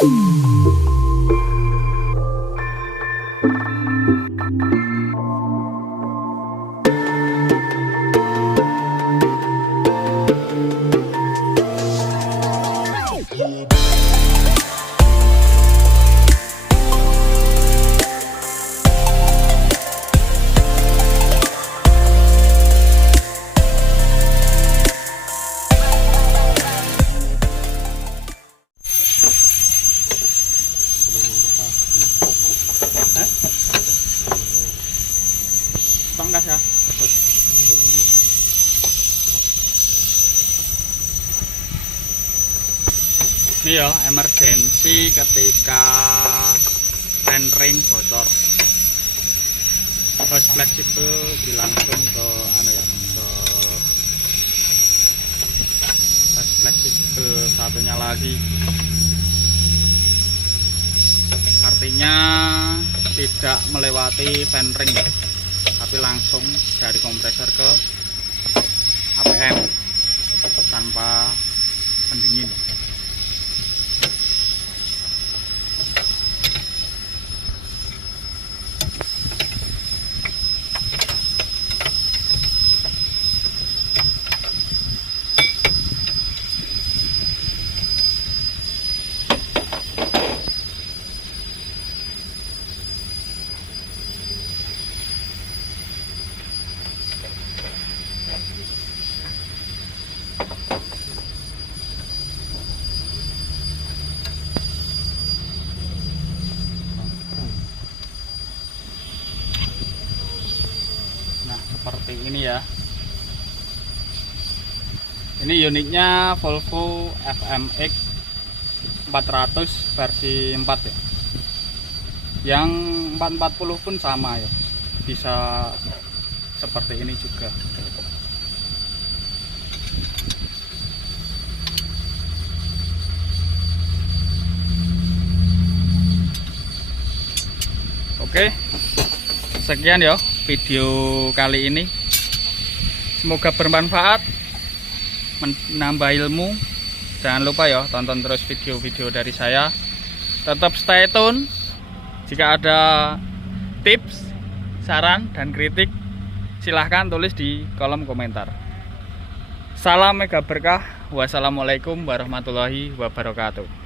Tongkas ya. Ini ya emergensi ketika ring bocor, hose fleksibel dilangsung ke ke hose fleksibel satunya lagi, artinya tidak melewati fan ring ya, tapi langsung dari kompresor ke APM tanpa pendingin. Seperti ini ya. Ini unitnya Volvo FMX 400 versi 4 ya. Yang 440 pun sama ya, bisa seperti ini juga. Oke, sekian ya video kali ini, semoga bermanfaat, menambah ilmu. Jangan lupa ya tonton terus video-video dari saya, tetap stay tune. Jika ada tips, saran dan kritik, silahkan tulis di kolom komentar. Salam mega berkah, wassalamualaikum warahmatullahi wabarakatuh.